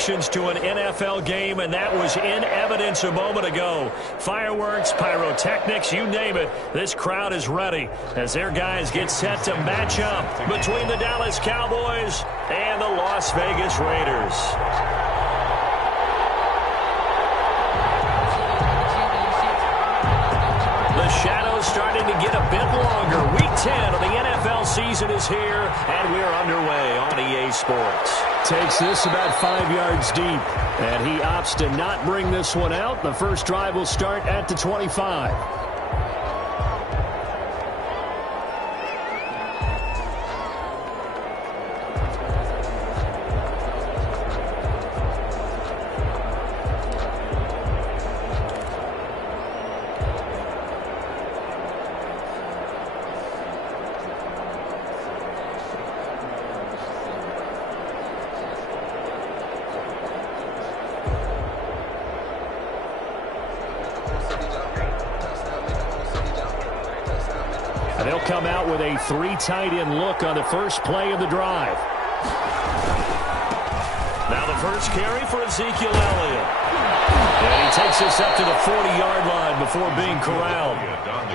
connections to an NFL game, and that was in evidence a moment ago. Fireworks, pyrotechnics, you name it. This crowd is ready as their guys get set to match up between the Dallas Cowboys and the Las Vegas Raiders. The shadow's starting to get a bit longer. Week 10 of the NFL season is here, and we're underway on EA Sports. Takes this about 5 yards deep, and he opts to not bring this one out. The first drive will start at the 25. And they'll come out with a 3 tight end look on the first play of the drive. Now the first carry for Ezekiel Elliott. And he takes this up to the 40-yard line before being corralled.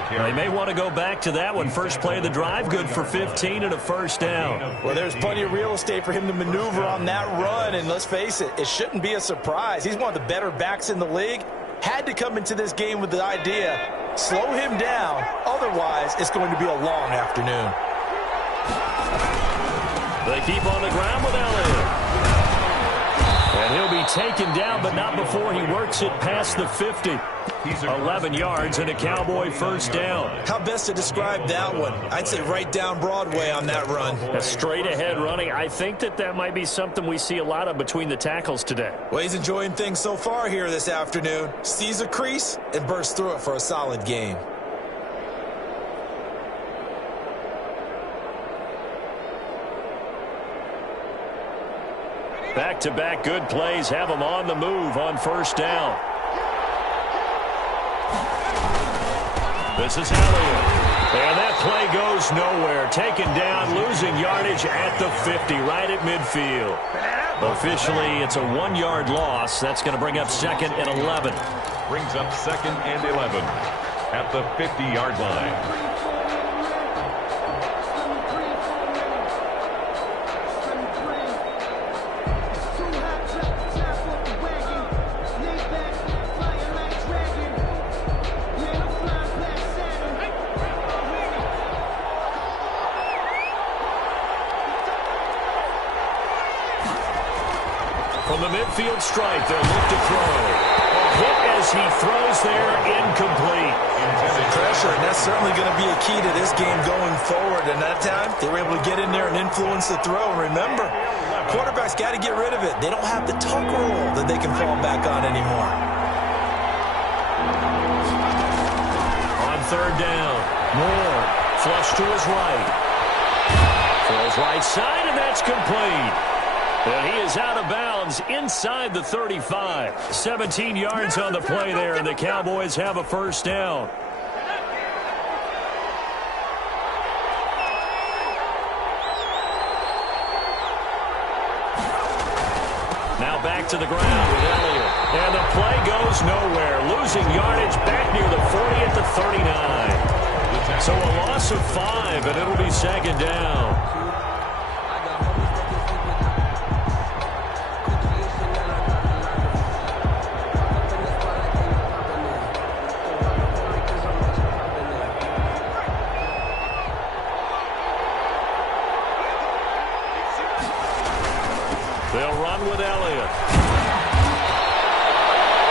They may want to go back to that one. First play of the drive, good for 15 and a first down. Well, there's plenty of real estate for him to maneuver on that run. And let's face it, it shouldn't be a surprise. He's one of the better backs in the league. Had to come into this game with the idea, slow him down. Otherwise, it's going to be a long afternoon. They keep on the ground with Elliott. And he'll be taken down, but not before he works it past the 50. 11 yards and a Cowboy first down. How best to describe that one? I'd say right down Broadway on that run. A straight ahead running. I think that might be something we see a lot of between the tackles today. Well, he's enjoying things so far here this afternoon. Sees a crease and bursts through it for a solid gain. Back-to-back good plays have him on the move on first down. This is Elliott. And that play goes nowhere. Taken down, losing yardage at the 50, right at midfield. Officially, it's a 1-yard loss. That's going to bring up 2nd and 11. Brings up 2nd and 11 at the 50-yard line. From the midfield stripe, they'll look to throw. Hit as he throws there, incomplete. Pressure, and that's certainly going to be a key to this game going forward. And that time, they were able to get in there and influence the throw. And remember, quarterbacks got to get rid of it. They don't have the tuck rule that they can fall back on anymore. On third down, Moore, flush to his right. Throws right side, and that's complete. And he is out of bounds inside the 35. 17 yards on the play there, and the Cowboys have a first down. Now back to the ground with Elliott. And the play goes nowhere. Losing yardage back near the 40 at the 39. So a loss of 5, and it'll be 2nd down. They'll run with Elliott.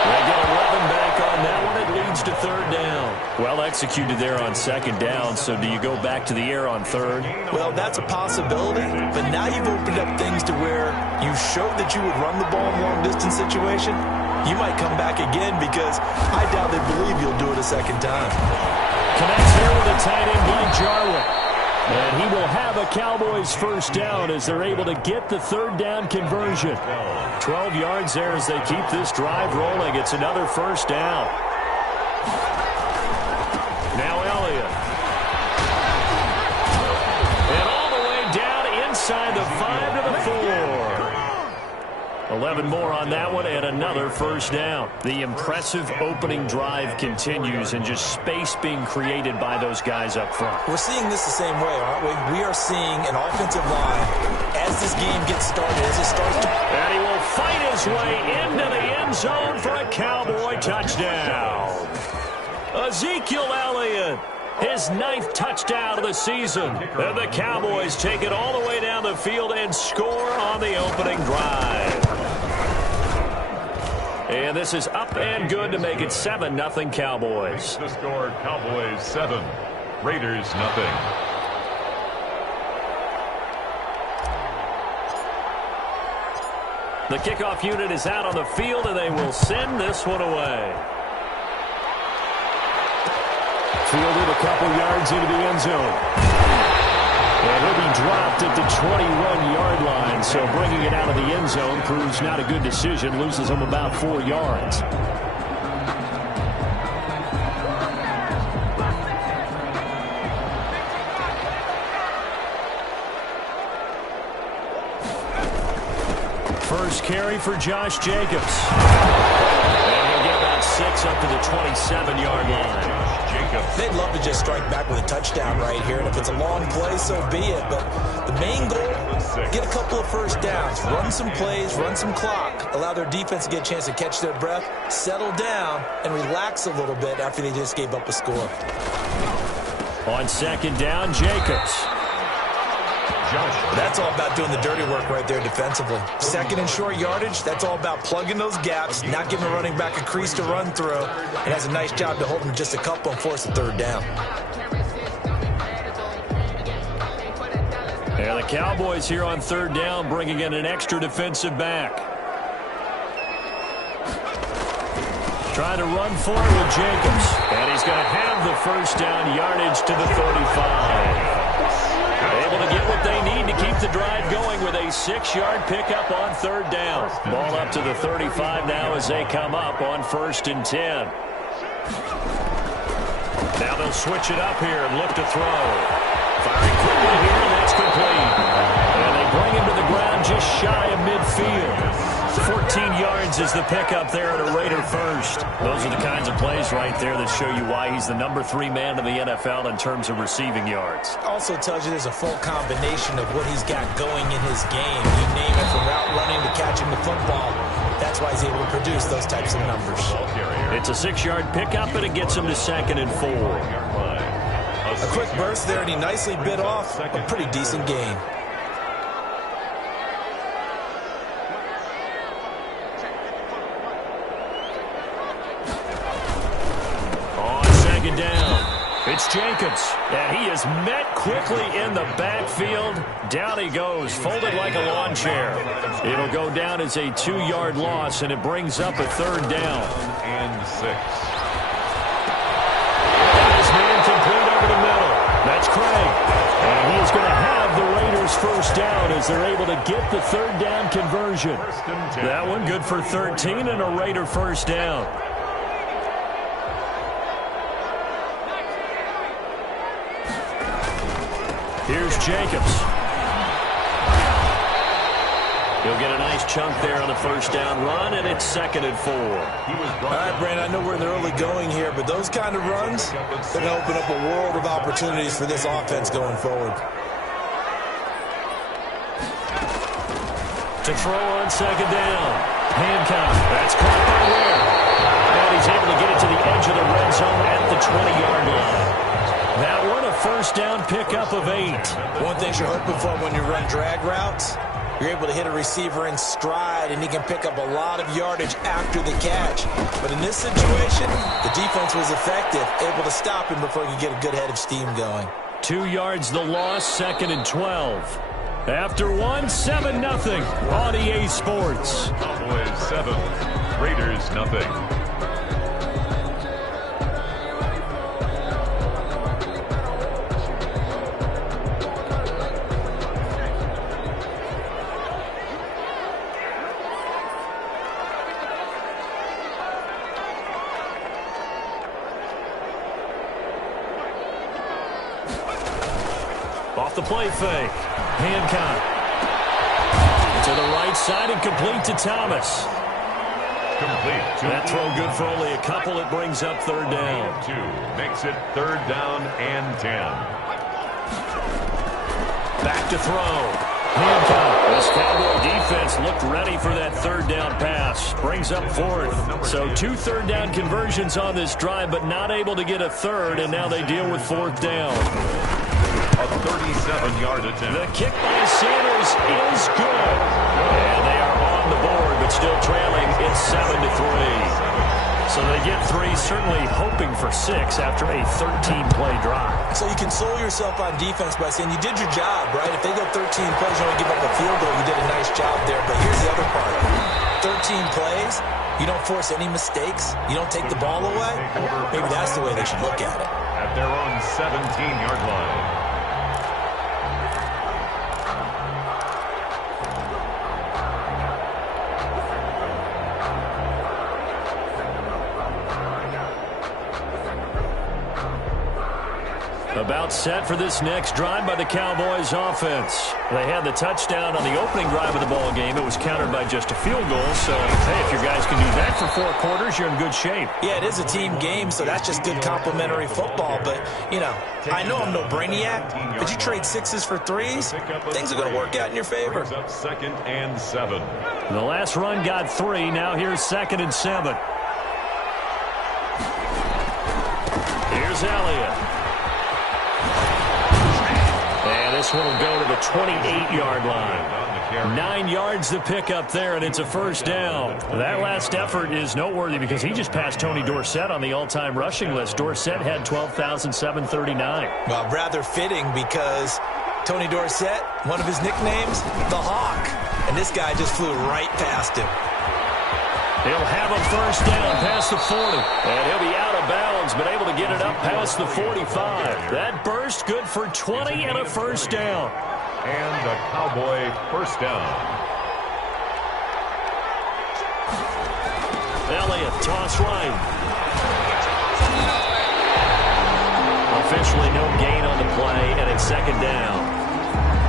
They get 11 back on that one. It leads to 3rd down. Well executed there on 2nd down, so do you go back to the air on 3rd? Well, that's a possibility, but now you've opened up things to where you showed that you would run the ball in long-distance situation. You might come back again because I doubt they believe you'll do it a 2nd time. Connects here with a tight end, Blake Jarwin. And he will have a Cowboys first down as they're able to get the 3rd down conversion. 12 yards there as they keep this drive rolling. It's another first down. Now Elliott. And all the way down inside the 5 to the 4. 11 more on that one and another first down. The impressive opening drive continues and just space being created by those guys up front. We're seeing this the same way, aren't we? We are seeing an offensive line as this game gets started, as it starts to... And he will fight his way into the end zone for a Cowboy touchdown. Ezekiel Elliott, his 9th touchdown of the season. And the Cowboys take it all the way down the field and score on the opening drive. And this is up and good to make it 7-0 Cowboys. The score, Cowboys 7, Raiders nothing. The kickoff unit is out on the field, and they will send this one away. Fielded a couple yards into the end zone. And he'll be dropped at the 21-yard line, so bringing it out of the end zone proves not a good decision, loses him about 4 yards. First carry for Josh Jacobs. And he'll get about 6 up to the 27-yard line. They'd love to just strike back with a touchdown right here, and if it's a long play, so be it. But the main goal, get a couple of first downs, run some plays, run some clock, allow their defense to get a chance to catch their breath, settle down, and relax a little bit after they just gave up a score. On second down, Jacobs. That's all about doing the dirty work right there defensively. Second and short yardage, that's all about plugging those gaps, not giving the running back a crease to run through. It has a nice job to hold them just a couple and force a third down. And the Cowboys here on third down bringing in an extra defensive back. Trying to run for it with Jacobs. And he's going to have the first down yardage to the 35. Able to get what they need to keep the drive going with a 6-yard pickup on third down. Ball up to the 35 now as they come up on 1st and 10. Now they'll switch it up here and look to throw. Firing quickly here, and that's complete. And they bring him to the ground just shy of midfield. 14 yards is the pickup there at a Raider first. Those are the kinds of plays right there that show you why he's the number 3 man in the NFL in terms of receiving yards. Also tells you there's a full combination of what he's got going in his game. You name it, from route running to catching the football. That's why he's able to produce those types of numbers. It's a 6-yard pickup, and it gets him to 2nd and 4. A quick burst there, and he nicely bit off a pretty decent gain. Down. It's Jacobs, and he is met quickly in the backfield. Down he goes, folded like a lawn chair. It'll go down as a 2-yard loss, and it brings up a third down. And 6. His man complete over the middle. That's Craig. And he is going to have the Raiders first down as they're able to get the third down conversion. That one good for 13 and a Raider first down. Here's Jacobs. He'll get a nice chunk there on the first down run, and it's 2nd and 4. All right, Brandon, I know we're in the early going here, but those kind of runs, they're going to open up a world of opportunities for this offense going forward. To throw on second down. Hancock. That's caught by Ware. And he's able to get it to the edge of the red zone at the 20-yard line. That one, a first down pickup of 8. One thing you're hoping for when you run drag routes, you're able to hit a receiver in stride, and he can pick up a lot of yardage after the catch. But in this situation, the defense was effective, able to stop him before he could get a good head of steam going. 2 yards the loss, 2nd and 12. After 7-0 on EA Sports. Cowboys 7, Raiders nothing. Off the play fake. Hancock. To the right outside and complete to Thomas. Complete. That throw good for only a couple. It brings up third down. 2 makes it 3rd down and 10. Back to throw. This Cowboy defense looked ready for that 3rd down pass. Brings up 4th. So 2 3rd down conversions on this drive, but not able to get a 3rd, and now they deal with 4th down. A 37-yard attempt. The kick by Sanders is good. And they are on the board, but still trailing. It's 7-3. So they get 3, certainly hoping for 6 after a 13-play drive. So you console yourself on defense by saying you did your job, right? If they go 13 plays, you only give up a field goal, you did a nice job there. But here's the other part. 13 plays, you don't force any mistakes, you don't take the ball away. Maybe that's the way they should look at it. At their own 17-yard line. About set for this next drive by the Cowboys offense. They had the touchdown on the opening drive of the ball game. It was countered by just a field goal. So, hey, if your guys can do that for 4 quarters, you're in good shape. Yeah, it is a team game, so that's just good complimentary football. But, you know, I know I'm no brainiac, but you trade 6s for 3s, things are going to work out in your favor. Brings up 2nd and 7. The last run got 3. Now here's 2nd and 7. Here's Elliott. And this one will go to the 28-yard line. 9 yards to pick up there, and it's a 1st down. That last effort is noteworthy because he just passed Tony Dorsett on the all-time rushing list. Dorsett had 12,739. Well, rather fitting because Tony Dorsett, one of his nicknames, the Hawk. And this guy just flew right past him. He'll have a 1st down past the 40. And he'll be out of bounds, but able to get it up past the 45. That burst good for 20 and a 1st down. And a Cowboy 1st down. Elliott, toss right. Officially no gain on the play, and it's 2nd down.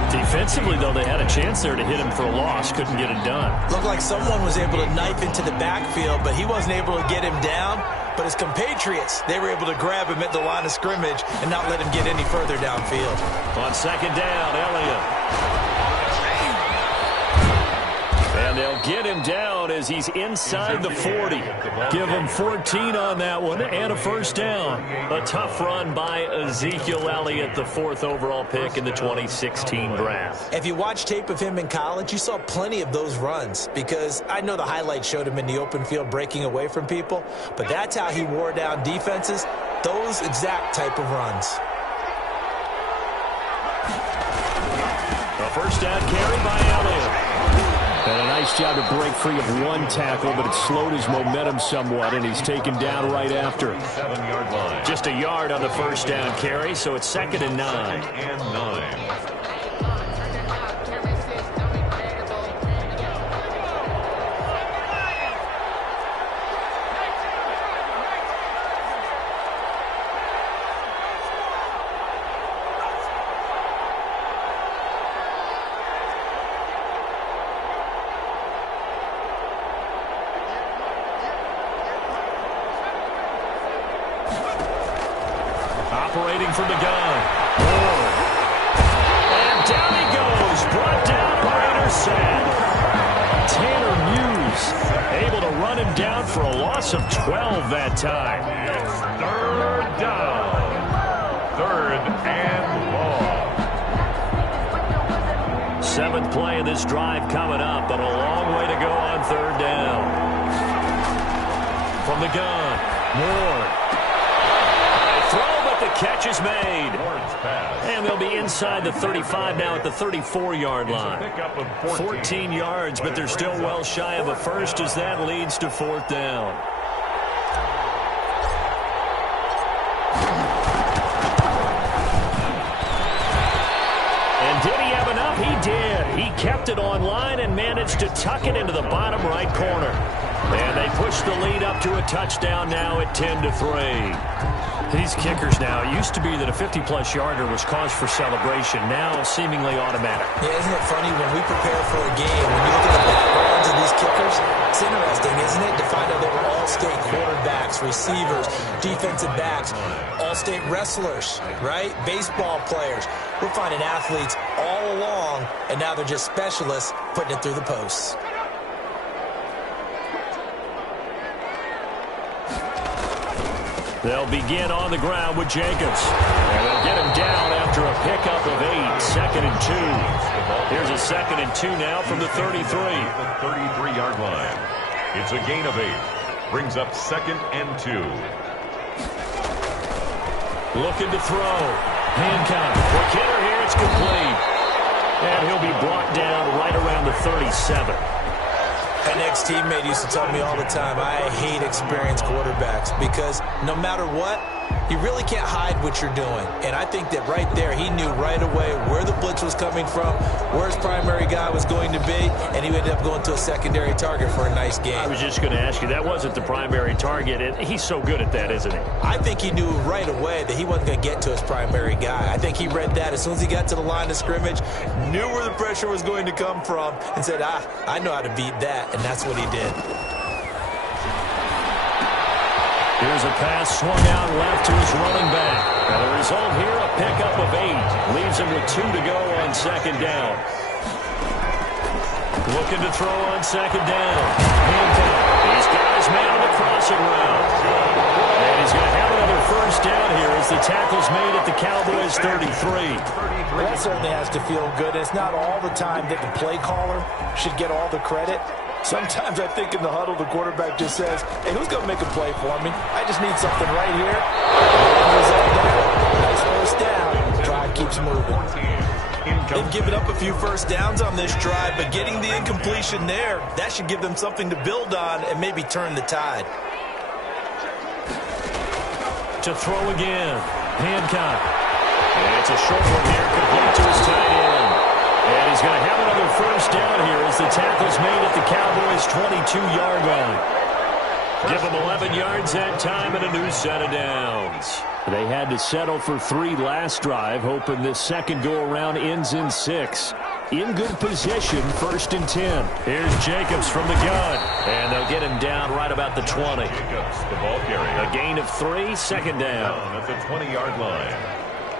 Defensively, though, they had a chance there to hit him for a loss. Couldn't get it done. Looked like someone was able to knife into the backfield, but he wasn't able to get him down. But his compatriots, they were able to grab him at the line of scrimmage and not let him get any further downfield. On 2nd down, Elliott. And they'll get him down as he's inside the 40. Give him 14 on that one and a 1st down. A tough run by Ezekiel Elliott, the 4th overall pick in the 2016 draft. If you watch tape of him in college, you saw plenty of those runs because I know the highlights showed him in the open field breaking away from people, but that's how he wore down defenses, those exact type of runs. A 1st down carry by Elliott. And a nice job to break free of 1 tackle, but it slowed his momentum somewhat, and he's taken down right after. 7-yard line. Just a yard on the 1st down carry, so it's 2nd and 9. 2nd and 9. Operating from the gun. And down he goes. Brought down by Raider Tanner Muse able to run him down for a loss of 12 that time. It's 3rd down. 3rd and long. 7th play of this drive coming up, but a long way to go on 3rd down. From the gun, Ward. The catch is made. And they'll be inside the 35 now at the 34-yard line. 14 yards, but they're still well shy of a 1st as that leads to 4th down. And did he have enough? He did. He kept it on line and managed to tuck it into the bottom right corner. And they push the lead up to a touchdown now at 10-3. These kickers now, it used to be that a 50-plus yarder was cause for celebration. Now seemingly automatic. Yeah, isn't it funny when we prepare for a game, when you look at the backgrounds of these kickers, it's interesting, isn't it, to find out they were all-state quarterbacks, receivers, defensive backs, all-state wrestlers, right? Baseball players. We're finding athletes all along, and now they're just specialists putting it through the posts. They'll begin on the ground with Jacobs. And they'll get him down after a pickup of 8, 2nd and 2. Here's a 2nd and 2 now from the 33. The 33-yard line. It's a gain of 8. Brings up 2nd and 2. Looking to throw. Hancock. Quick hitter here. It's complete. And he'll be brought down right around the 37. An ex-teammate used to tell me all the time, I hate experienced quarterbacks because no matter what, you really can't hide what you're doing. And I think that right there, he knew right away where the blitz was coming from, where his primary guy was going to be, and he ended up going to a secondary target for a nice game. I was just going to ask you, that wasn't the primary target, and he's so good at that, isn't he? I think he knew right away that he wasn't going to get to his primary guy. I think he read that as soon as he got to the line of scrimmage, knew where the pressure was going to come from, and said, I know how to beat that, and that's what he did. Here's a pass swung out left to his running back. Now the result here, a pickup of 8. Leaves him with 2 to go on 2nd down. Looking to throw on 2nd down. He's got his man on the crossing route. And he's going to have another 1st down here as the tackle's made at the Cowboys' 33. Well, that certainly has to feel good. It's not all the time that the play caller should get all the credit. Sometimes I think in the huddle, the quarterback just says, hey, who's going to make a play for me? I just need something right here. Nice 1st down. Drive keeps moving. They've given up a few 1st downs on this drive, but getting the incompletion there, that should give them something to build on and maybe turn the tide. To throw again. Hancock. And it's a short one here, complete to his tight end. And he's going to have another 1st down here as the tackle's made at the Cowboys' 22-yard line. Give them 11 yards that time and a new set of downs. They had to settle for 3 last drive, hoping this second go-around ends in 6. In good position, 1st and 10. Here's Jacobs from the gun. And they'll get him down right about the 20. Jacobs, the ball carrier. A gain of 3, 2nd down. At the 20-yard line.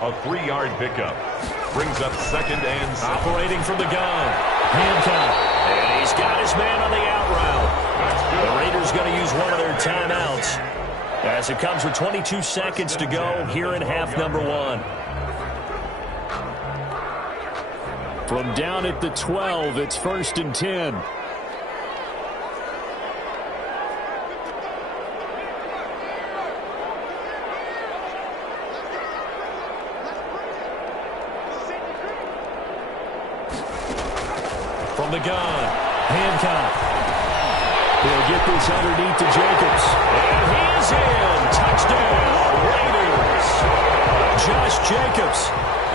A 3-yard pickup. Brings up 2nd and 7. Operating from the gun. Hancock. And he's got his man on the out route. The Raiders going to use one of their timeouts as it comes with 22 seconds to go here in half number 1. From down at the 12, it's 1st and 10. From the gun, Hancock. He'll get this underneath to Jacobs. And he is in. Touchdown, Raiders. Josh Jacobs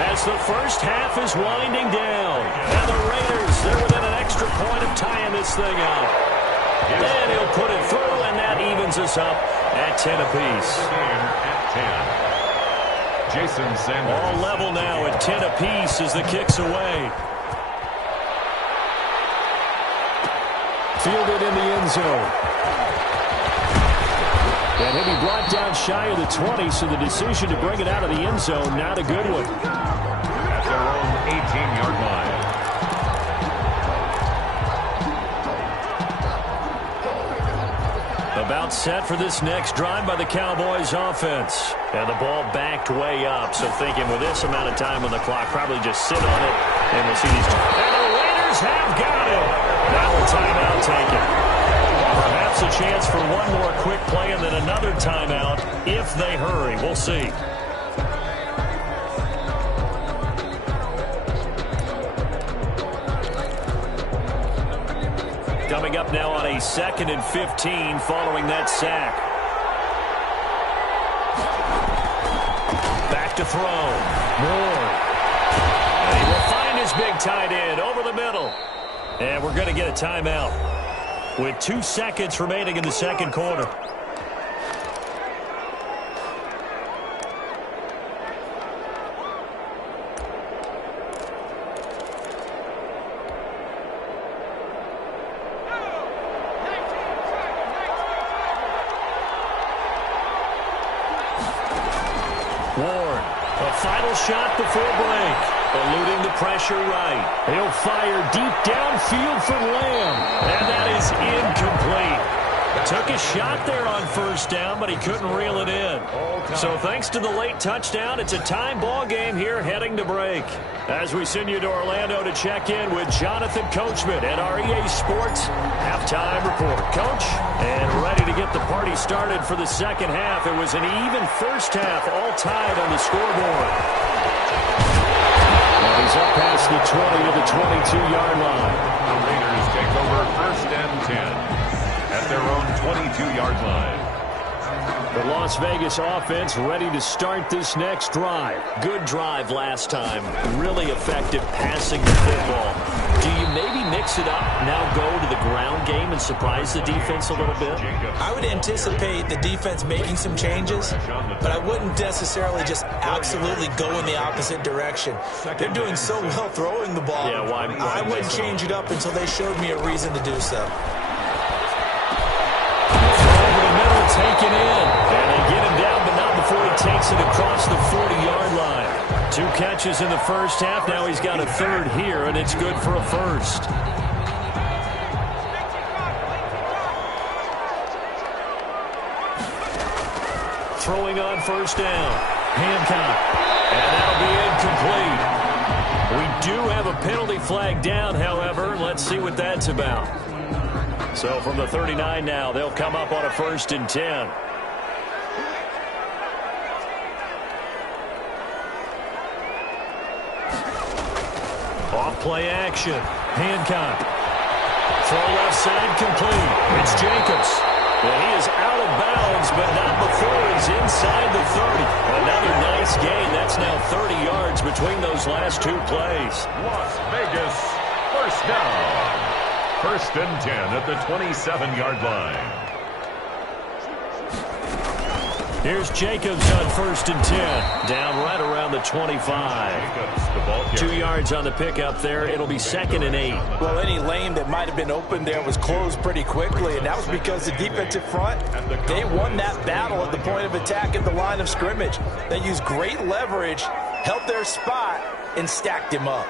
as the 1st half is winding down. And the Raiders, they're within an extra point of tying this thing up. And he'll put it through, and that evens us up at 10 apiece. At 10. Jason Sanders. All level now at 10 apiece as the kick's away. Fielded in the end zone. And he'll be brought down shy of the 20, so the decision to bring it out of the end zone, not a good one. At their own 18-yard line. About set for this next drive by the Cowboys offense. And the ball backed way up, so thinking with this amount of time on the clock, probably just sit on it, and we'll see these. And the Raiders have got it. Now a timeout taken. Perhaps a chance for one more quick play and then another timeout if they hurry. We'll see. Coming up now on a 2nd and 15 following that sack. Back to throw. Moore. And he will find his big tight end over the middle. And we're going to get a timeout. with 2 seconds remaining in the second quarter. Ward, a final shot before break. Eluding the pressure right. He'll fire deep downfield for Lamb. And that is incomplete. Took a shot there on first down, but he couldn't reel it in. So thanks to the late touchdown, it's a time ball game here heading to break. As we send you to Orlando to check in with Jonathan Coachman at our EA Sports Halftime Report. Coach, and ready to get the party started for the second half. It was an even first half, all tied on the scoreboard. And he's up past the 20 to the 22-yard line. The Raiders take over first and 10 at their own 22-yard line. The Las Vegas offense ready to start this next drive. Good drive last time. Really effective passing the football. Do you maybe mix it up, now go to the ground game and surprise the defense a little bit? I would anticipate the defense making some changes, but I wouldn't necessarily just absolutely go in the opposite direction. They're doing so well throwing the ball. Yeah, why I wouldn't change it up until they showed me a reason to do so. Taken in, and they get him down, but not before he takes it across the 40-yard line. 2 catches in the first half. Now he's got a third here, and it's good for a first. Throwing on first down. Hancock, and that'll be incomplete. We do have a penalty flag down, however. Let's see what that's about. So from the 39 now, they'll come up on a 1st and 10. Off play action. Hancock. Throw left side complete. It's Jacobs. Well, he is out of bounds, but not before he's inside the 30. Another nice gain. That's now 30 yards between those last 2 plays. Las Vegas, first down. 1st and 10 at the 27-yard line. Here's Jacobs on 1st and 10. Down right around the 25. 2 yards on the pickup there. It'll be 2nd and 8. Well, any lane that might have been open there was closed pretty quickly, and that was because the defensive front, they won that battle at the point of attack at the line of scrimmage. They used great leverage, held their spot, and stacked him up.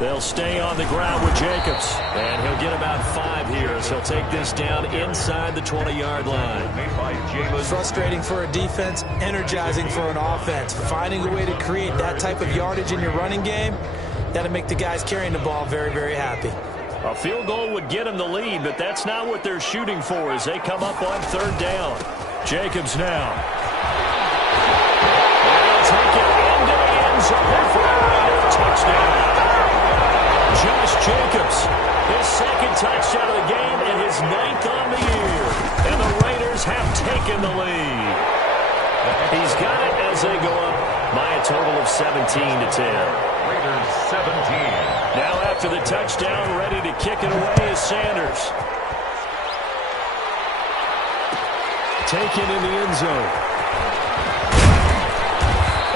They'll stay on the ground with Jacobs. And he'll get about 5 here as he'll take this down inside the 20-yard line. Frustrating for a defense, energizing for an offense. Finding a way to create that type of yardage in your running game, that'll make the guys carrying the ball very, very happy. A field goal would get them the lead, but that's not what they're shooting for as they come up on 3rd down. Jacobs now. And he'll take it into the end zone for a Raider touchdown. Josh Jacobs, his 2nd touchdown of the game and his 9th on the year. And the Raiders have taken the lead. He's got it as they go up by a total of 17 to 10. Raiders 17. Now after the touchdown, ready to kick it away is Sanders. Taken in the end zone.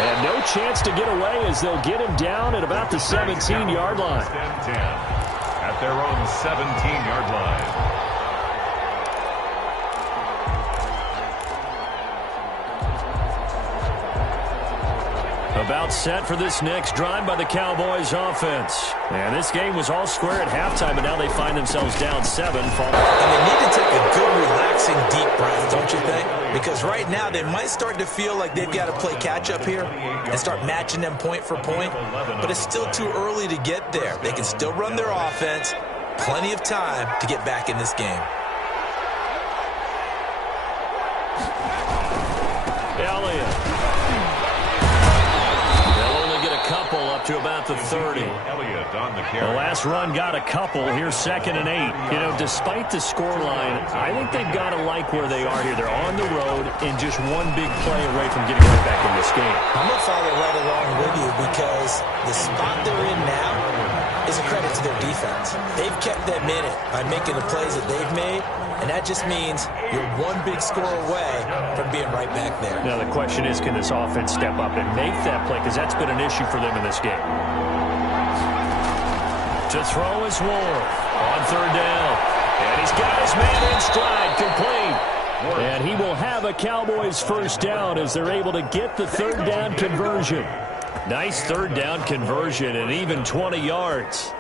And no chance to get away as they'll get him down at about the 17-yard line. 10 at their own 17-yard line. About set for this next drive by the Cowboys offense. And this game was all square at halftime, but now they find themselves down 7. And they need to take a good, relaxing, deep breath, don't you think? Because right now they might start to feel like they've got to play catch-up here and start matching them point for point. But it's still too early to get there. They can still run their offense. Plenty of time to get back in this game. Elliott. Up to about the 30. The last run got a couple. Here's 2nd and 8. You know, despite the scoreline, I think they've got to like where they are here. They're on the road and just one big play away from getting right back in this game. I'm going to follow right along with you because the spot they're in now, is a credit to their defense. They've kept them in it by making the plays that they've made, and that just means you're one big score away from being right back there. Now the question is, can this offense step up and make that play? Because that's been an issue for them in this game. To throw is Ward on third down. And he's got his man in stride, complete. And he will have a Cowboys first down as they're able to get the third down conversion. Nice third down conversion and even 20 yards.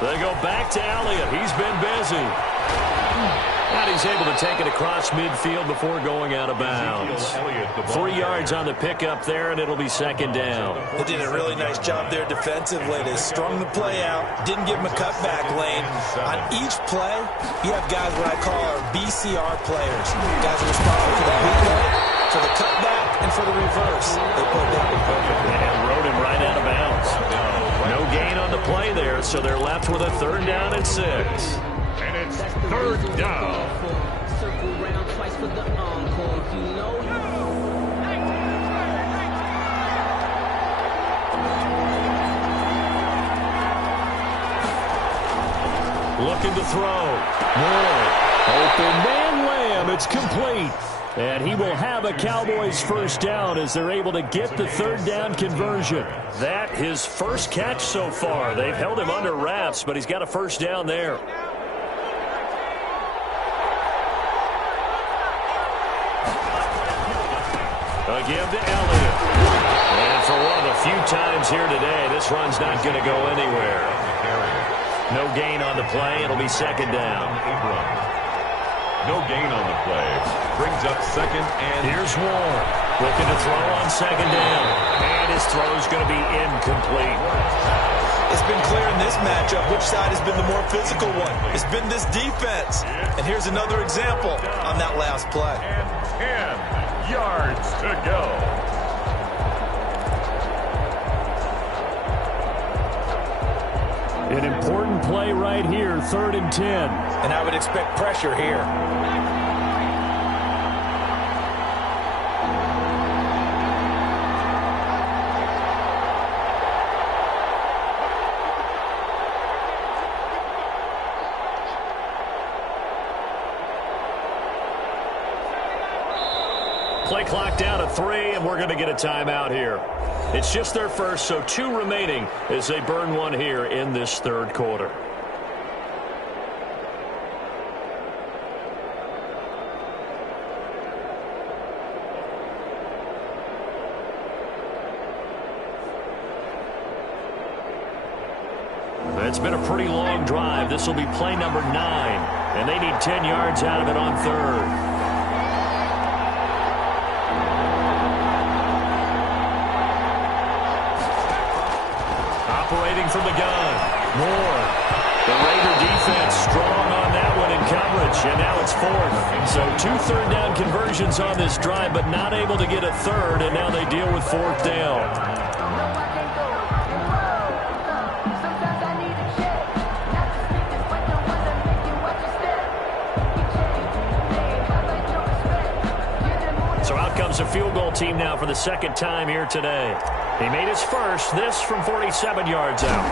They go back to Elliott. He's been busy. And he's able to take it across midfield before going out of bounds. 3 yards on the pickup there, and it'll be second down. They did a really nice job there defensively. They strung the play out, didn't give him a cutback lane. On each play, you have guys what I call our BCR players. Guys are responsible for the bootleg, for the cutback, and for the reverse. They played that one perfectly. And rode him right out of bounds. No gain on the play there, so they're left with a third down and 6. And it's third down. Looking to throw. Moore. Open man Lamb. It's complete. And he will have a Cowboys first down as they're able to get the third down conversion. That his first catch so far. They've held him under wraps, but he's got a first down there. A give to Elliott. And for one of the few times here today, this run's not going to go anywhere. No gain on the play. It'll be second down. No gain on the play. Brings up second and... Here's Ward. Looking to throw on second down. And his throw's going to be incomplete. It's been clear in this matchup which side has been the more physical one. It's been this defense. And here's another example on that last play. And 10 yards to go. An important play right here, 3rd and 10. And I would expect pressure here. Play clock down to 3, and we're going to get a timeout here. It's just their first, so 2 remaining as they burn one here in this third quarter. It's been a pretty long drive. This will be play number 9, and they need 10 yards out of it on third. Operating from the gun. Moore. The Raider defense strong on that one in coverage, and now it's 4th. So 2 third down conversions on this drive, but not able to get a third, and now they deal with 4th down. So out comes a field goal team now for the second time here today. He made his first, this from 47 yards out.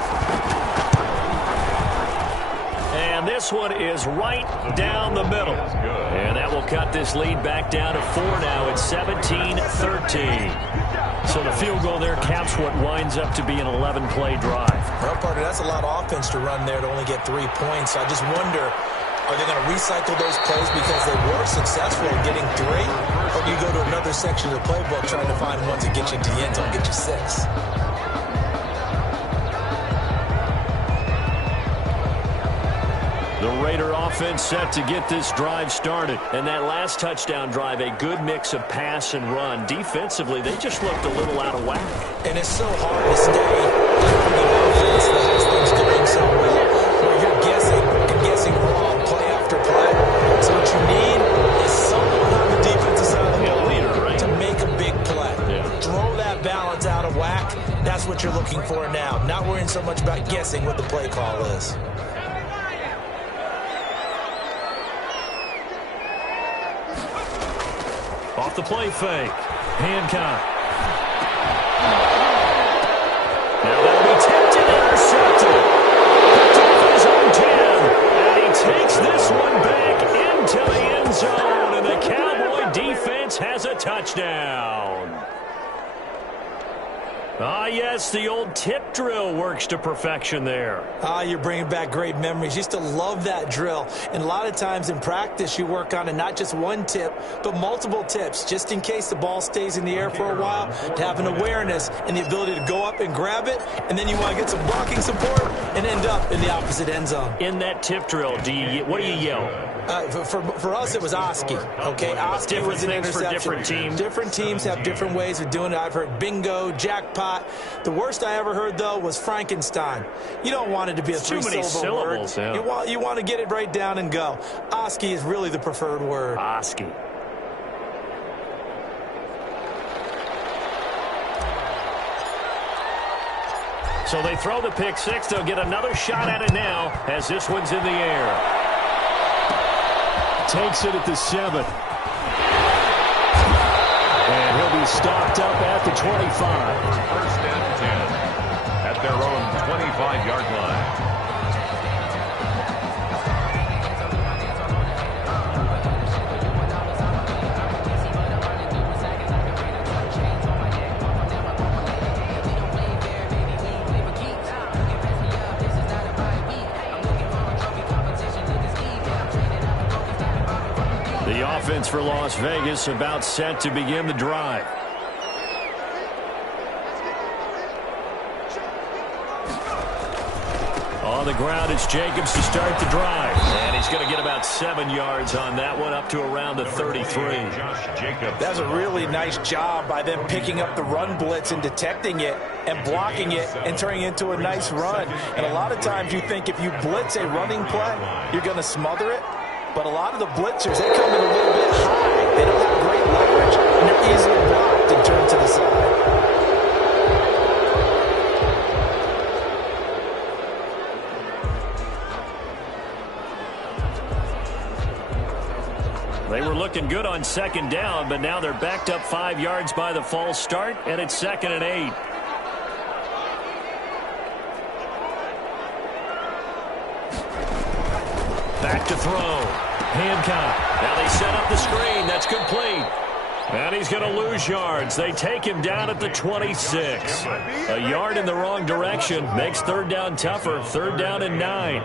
And this one is right down the middle. And that will cut this lead back down to 4 now. It's 17-13. So the field goal there caps what winds up to be an 11-play drive. Well, partner, that's a lot of offense to run there to only get 3 points. I just wonder, are they going to recycle those plays because they were successful in getting 3? Or do you go to another section of the playbook trying to find ones that get you into the end zone, get you 6? The Raider offense set to get this drive started. And that last touchdown drive, a good mix of pass and run. Defensively, they just looked a little out of whack. And it's so hard to stay on the offense that has things going so well, where you're guessing and guessing wrong play after play. So what you need is someone on the defensive side of the ball to make a big play. Throw that balance out of whack. That's what you're looking for now. Not worrying so much about guessing what the play call is. Off the play fake. Hancock. Now that'll be tipped and intercepted. Picked off his own 10. And he takes this one back into the end zone. And the Cowboy defense has a touchdown. Ah, yes, the old tip drill works to perfection there. Ah, you're bringing back great memories. Used to love that drill. And a lot of times in practice, you work on it, not just one tip, but multiple tips, just in case the ball stays in the air for a while, to have an awareness and the ability to go up and grab it, and then you want to get some blocking support and end up in the opposite end zone. In that tip drill, what do you yell? For us, it was Oski. Okay, Oski was an interception. For different teams. Different teams have different ways of doing it. I've heard bingo, jackpot. The worst I ever heard, though, was Frankenstein. You don't want it to be a three-syllable word. Yeah. You want to get it right down and go. Oski is really the preferred word. Oski. So they throw the pick six. They'll get another shot at it now as this one's in the air. Takes it at the 7. And he'll be stopped up at the 25. First and 10 at their own 25-yard line. The offense for Las Vegas about set to begin the drive. On the ground, it's Jacobs to start the drive. And he's going to get about 7 yards on that one, up to around the 33. That's a really nice job by them picking up the run blitz and detecting it and blocking it and turning it into a nice run. And a lot of times you think if you blitz a running play, you're going to smother it. But a lot of the blitzers, they come in a little bit high. They don't have great leverage, and they're easily blocked and turned to the side. They were looking good on second down, but now they're backed up 5 yards by the false start, and it's 2nd and 8. Back to throw. Hancock. Now they set up the screen. That's complete. And he's going to lose yards. They take him down at the 26. A yard in the wrong direction makes third down tougher. 3rd down and 9.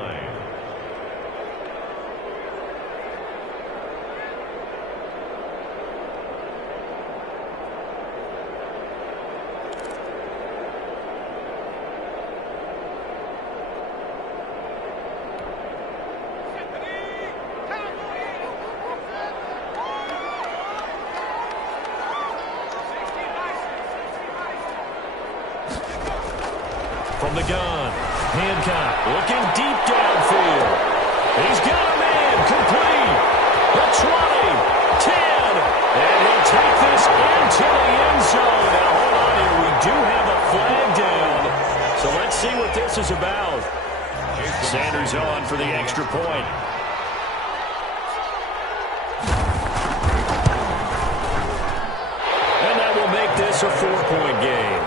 From the gun, Hancock looking deep downfield. He's got a man, complete. The 20, 10, and he'll take this into the end zone. Now, hold on here. We do have a flag down. So let's see what this is about. Sanders on for the extra point. And that will make this a 4-point game.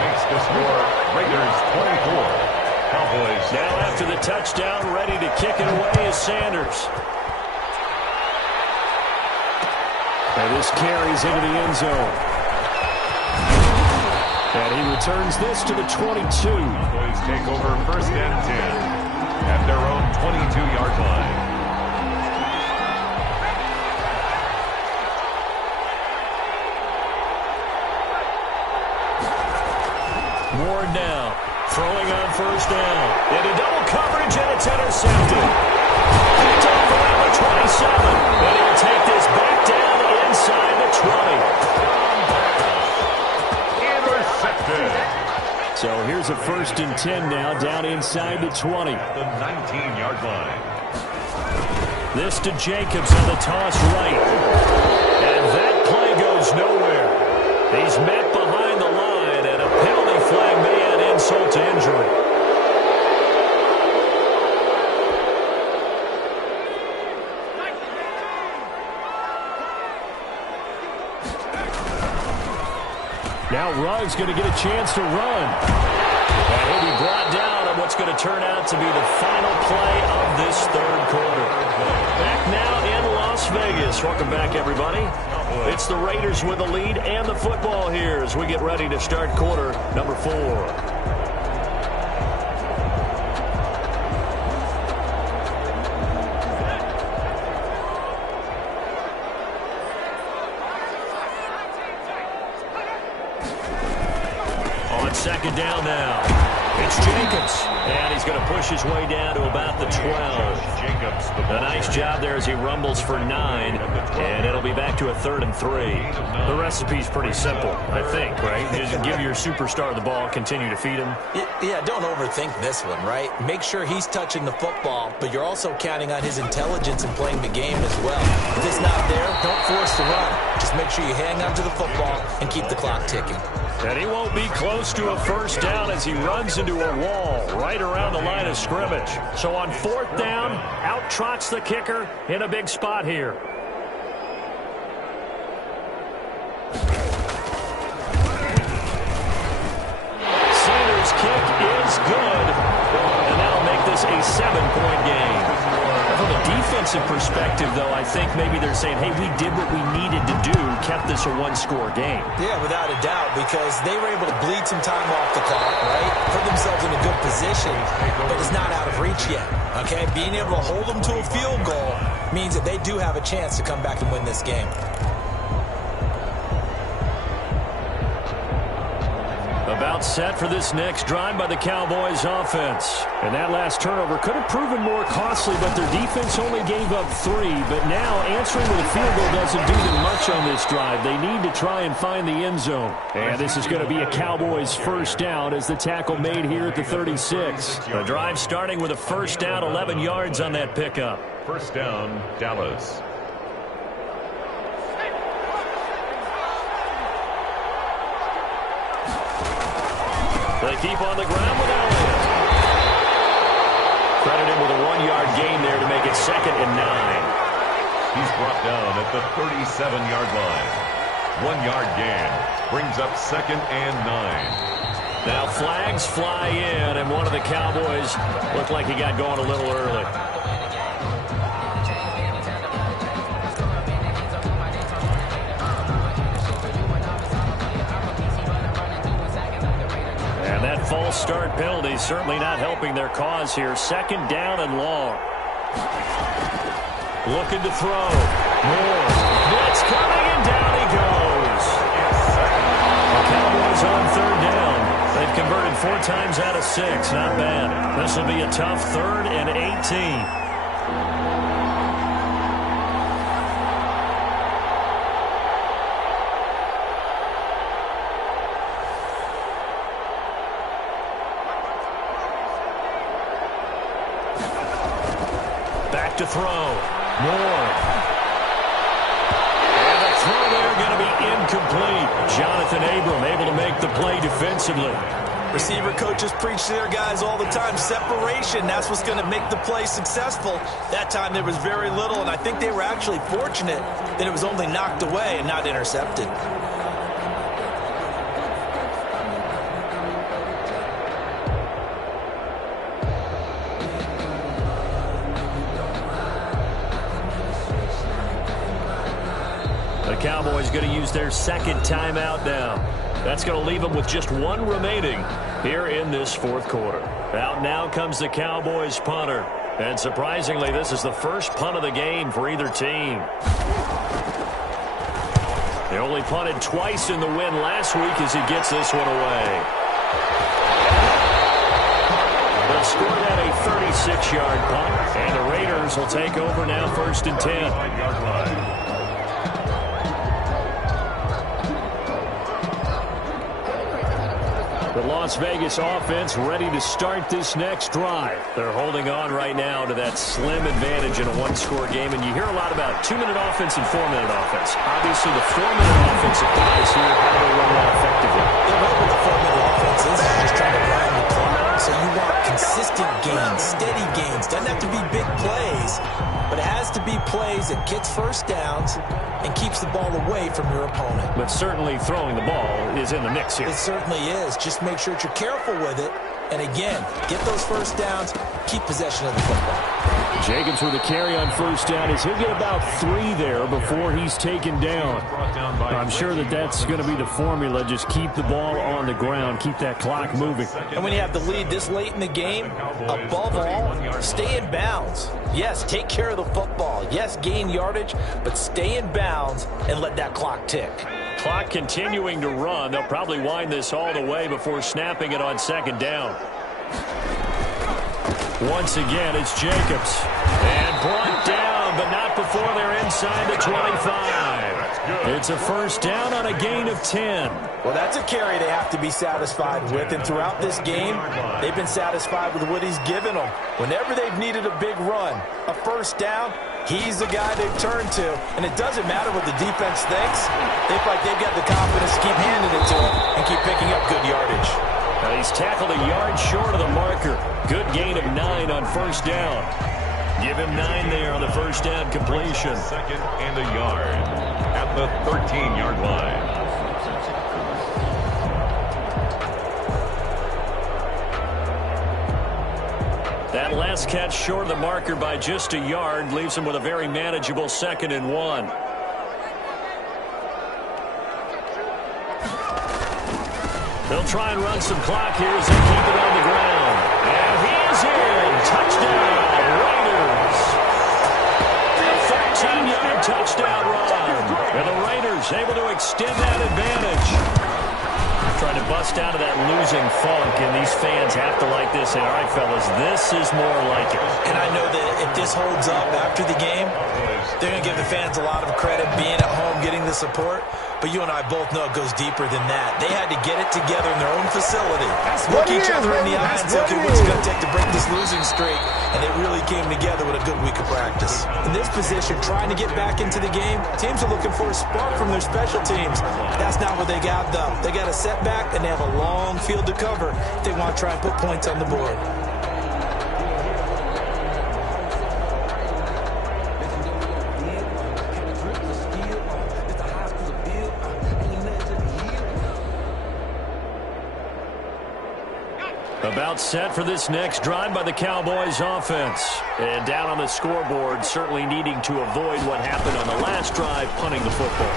Makes the score Raiders 24. Cowboys. Now after the touchdown, ready to kick it away is Sanders. And this carries into the end zone. And he returns this to the 22. Cowboys take over 1st and 10 at their own 22-yard line. Ward now, throwing on 1st down. Into double coverage, and it's intercepted. Picked off around the 27. And he'll take this back down inside the 20. Intercepted. So here's a 1st and 10 now, down inside the 20. The 19-yard line. This to Jacobs on the toss right. And that play goes nowhere. He's met behind the line, and a penalty flag may add insult to injury. Now Ruggs going to get a chance to run. And he'll be brought down on what's going to turn out to be the final play of this third quarter. Back now in Las Vegas. Welcome back, everybody. It's the Raiders with the lead and the football here as we get ready to start quarter number 4. Second down now. It's Jacobs. And he's going to push his way down to about the 12. A nice job there as he rumbles for 9. And it'll be back to a 3rd and 3. The recipe's pretty simple, I think, right? Just give your superstar the ball, continue to feed him. Yeah, don't overthink this one, right? Make sure he's touching the football, but you're also counting on his intelligence in playing the game as well. If it's not there, don't force the run. Just make sure you hang on to the football and keep the clock ticking. And he won't be close to a first down as he runs into a wall right around the line of scrimmage. So on 4th down, out trots the kicker in a big spot here. Sanders' kick is good. And that'll make this a 7-point game. From a defensive perspective, though, I think maybe they're saying, hey, we did what we needed to do, kept this a 1-score game. Yeah, without a doubt, because they were able to bleed some time off the clock, right? Put themselves in a good position, but it's not out of reach yet, okay? Being able to hold them to a field goal means that they do have a chance to come back and win this game. About set for this next drive by the Cowboys offense. And that last turnover could have proven more costly, but their defense only gave up 3. But now answering with a field goal doesn't do them much on this drive. They need to try and find the end zone. And this is going to be a Cowboys first down as the tackle made here at the 36. The drive starting with a first down, 11 yards on that pickup. First down, Dallas. They keep on the ground with Elliott. Credit him with a 1-yard gain there to make it 2nd and 9. He's brought down at the 37-yard line. 1-yard gain brings up 2nd and 9. Now flags fly in, and one of the Cowboys looked like he got going a little early. That false start penalty certainly not helping their cause here. 2nd down and long. Looking to throw. Moore. Blitz coming, and down he goes. The Cowboys on 3rd down. They've converted 4 times out of 6. Not bad. This will be a tough 3rd and 18. To throw. Moore. And the throw there going to be incomplete. Jonathan Abram able to make the play defensively. Receiver coaches preach to their guys all the time. Separation, that's what's going to make the play successful. That time there was very little, and I think they were actually fortunate that it was only knocked away and not intercepted. Cowboys going to use their 2nd timeout now. That's going to leave them with just 1 remaining here in this 4th quarter. Out now comes the Cowboys punter. And surprisingly, this is the first punt of the game for either team. They only punted twice in the win last week as he gets this one away. They'll score that a 36-yard punt. And the Raiders will take over now 1st and 10. The Las Vegas offense ready to start this next drive. They're holding on right now to that slim advantage in a 1-score game. And you hear a lot about 2-minute offense and 4-minute offense. Obviously, the 4-minute offense applies here. How do they run that effectively? The way with the 4-minute offense is just trying to grind the clock. So you want consistent gains, steady gains. Doesn't have to be big plays, but it has has to be plays that gets first downs and keeps the ball away from your opponent. But certainly throwing the ball is in the mix here. It certainly is. Just make sure that you're careful with it. And again, get those first downs, keep possession of the football. Jacobs with a carry on first down as he'll get about 3 there before he's taken down. I'm sure that that's going to be the formula. Just keep the ball on the ground. Keep that clock moving. And when you have the lead this late in the game, above all, stay in bounds. Yes, take care of the football. Yes, gain yardage, but stay in bounds and let that clock tick. Clock continuing to run. They'll probably wind this all the way before snapping it on second down. Once again, it's Jacobs. And brought down, but not before they're inside the 25. It's a first down on a gain of 10. Well, that's a carry they have to be satisfied with. And throughout this game, they've been satisfied with what he's given them. Whenever they've needed a big run, a first down, he's the guy they've turned to. And it doesn't matter what the defense thinks. They feel like they've got the confidence to keep handing it to him and keep picking up good yardage. Now he's tackled a yard short of the marker. Good gain of 9 on first down. Give him 9 there on the first down completion. Second and a yard at the 13-yard line. That last catch short of the marker by just a yard leaves him with a very manageable 2nd and 1. They'll try and run some clock here as they keep it on the ground. And he is in. Touchdown, Raiders. A 13-yard touchdown run. And the Raiders able to extend that advantage. Trying to bust out of that losing funk, and these fans have to like this. And, all right, fellas, this is more like it. And I know that if this holds up after the game, they're going to give the fans a lot of credit being at home, getting the support. But you and I both know it goes deeper than that. They had to get it together in their own facility. Look each other in the eye and say, okay, what's it going to take to break this losing streak? And they really came together with a good week of practice. In this position, trying to get back into the game, teams are looking for a spark from their special teams. That's not what they got, though. They got a setback, and they have a long field to cover if they want to try and put points on the board. About set for this next drive by the Cowboys offense. And down on the scoreboard, certainly needing to avoid what happened on the last drive, punting the football.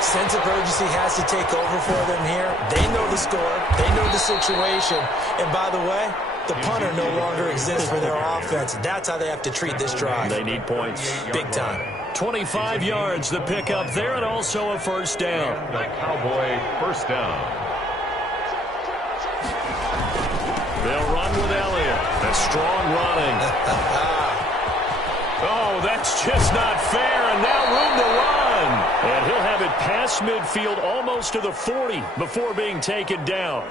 Sense of urgency has to take over for them here. They know the score. They know the situation. And by the way, the punter no longer exists for their offense. That's how they have to treat this drive. They need points. Big time. 25 yards the pickup there, and also a first down. The Cowboy first down. They'll run with Elliott. That's strong running. Oh, that's just not fair, and now room to run. And he'll have it past midfield almost to the 40 before being taken down.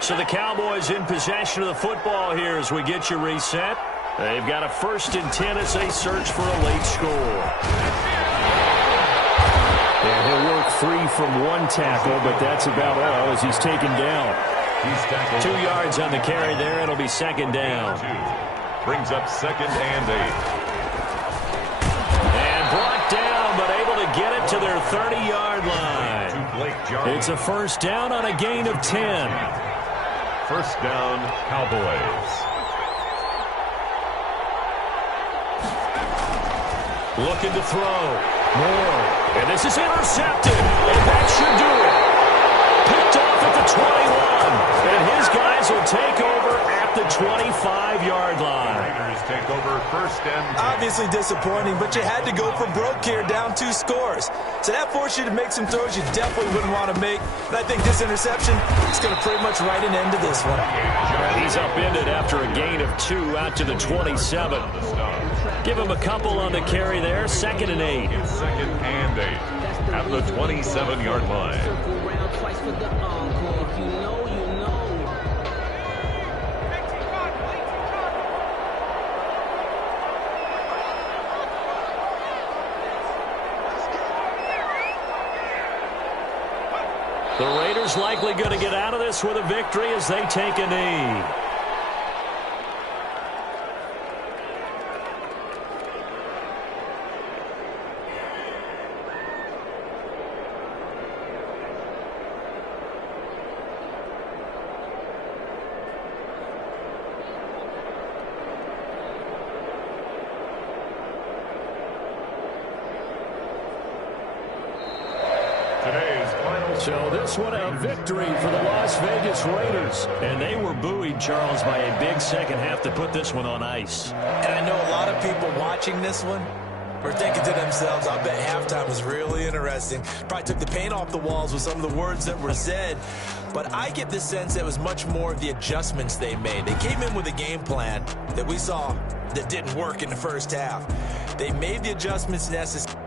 So the Cowboys in possession of the football here as we get you reset. They've got a 1st and 10 as they search for a late score. And he'll work free from one tackle, but that's about all as he's taken down. 2 yards on the carry there. It'll be second down. Brings up 2nd and 8. And brought down, but able to get it to their 30-yard line. It's a first down on a gain of 10. First down, Cowboys. Looking to throw. Moore. And this is intercepted. And that should do it. Picked off at the 21. And his guys will take over at the 25-yard line. Raiders take over 1st and 10. Obviously disappointing, but you had to go for broke here, down 2 scores. So that forced you to make some throws you definitely wouldn't want to make. And I think this interception is going to pretty much write an end to this one. He's upended after a gain of 2 out to the 27. Give him a couple on the carry there. 2nd and 8. 2nd and 8 at the 27-yard line. The Raiders likely going to get out of this with a victory as they take a knee. So this one a victory for the Las Vegas Raiders. And they were buoyed, Charles, by a big second half to put this one on ice. And I know a lot of people watching this one were thinking to themselves, I bet halftime was really interesting. Probably took the paint off the walls with some of the words that were said. But I get the sense that it was much more of the adjustments they made. They came in with a game plan that we saw that didn't work in the first half. They made the adjustments necessary.